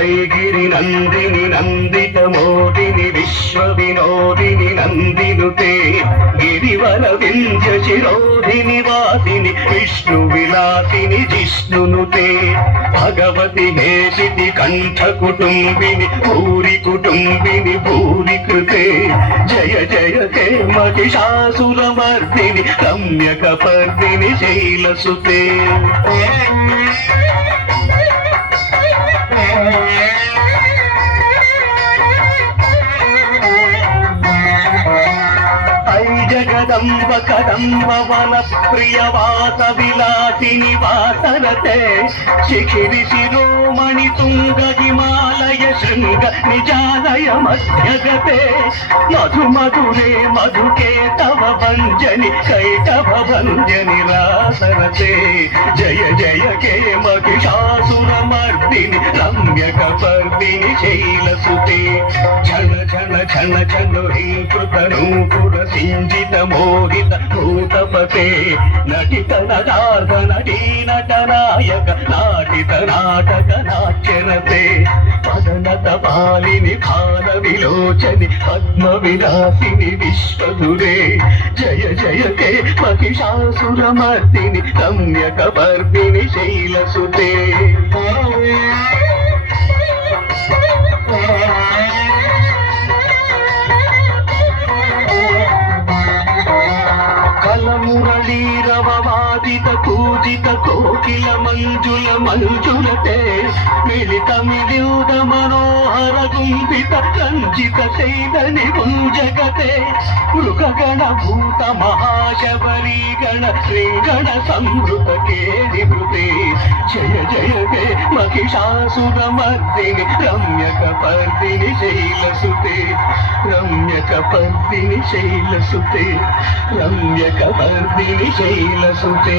ఐగిరి నందిని నందిత మోదిని విశ్వ వినోదిని నందినుతే గిరివర వింధ్య శిరోధిని వాసిని విష్ణు విలాసిని జిష్ణునుతే భగవతి హేషితి కంఠ కుటుంబిని భూరి కుటుంబిని భూరి కృతే జయ జయ హే మహిషాసురమర్దిని రమ్యకపర్దిని శైలసుతే జగదంబ కదంబ వన ప్రియవాస విలాసిని వాసరతే శిఖిరి శిరోమణి తుంగ హిమాలయ శృంగ నిజాలయ మధ్యగతే మధు మధురే మధుకే తవ భంజని కైటభ భంజని రాసరతే జయ జయ కే మహిషాసురమర్దిని రమ్యకపర్దిని శైలసుతే ఝణ ఝణ ఝణ ఝను హింకృత నూపుర సింజిత మోహిత భూతపతే నటిత నటార్థ నటీ నట నాయక నాటిత నాటక నాట్యరతే పదనత పాలిని భాల విలోచని పద్మ విలాసిని విశ్వధురే జయ జయ కే మహిషాసురమర్దిని రమ్యకపర్దిని శైలసుతే మురళీరవవాదిత పూజిత కోకిల మంజుల మంజులతే మిళిత మిళియుద మనోహర గుంభిత రంజిత శైలని గుంజగతే మృగగణ భూత మహాశబరీగణ శ్రీగణ సంవృత కేళిమృతే జయ జయ హే మహిషాసురమర్దిని రమ్యకపర్దిని శైలసుతే రమ్యకపర్దిని శైలసుతే రమ్యకపర్దిని శైలసుతే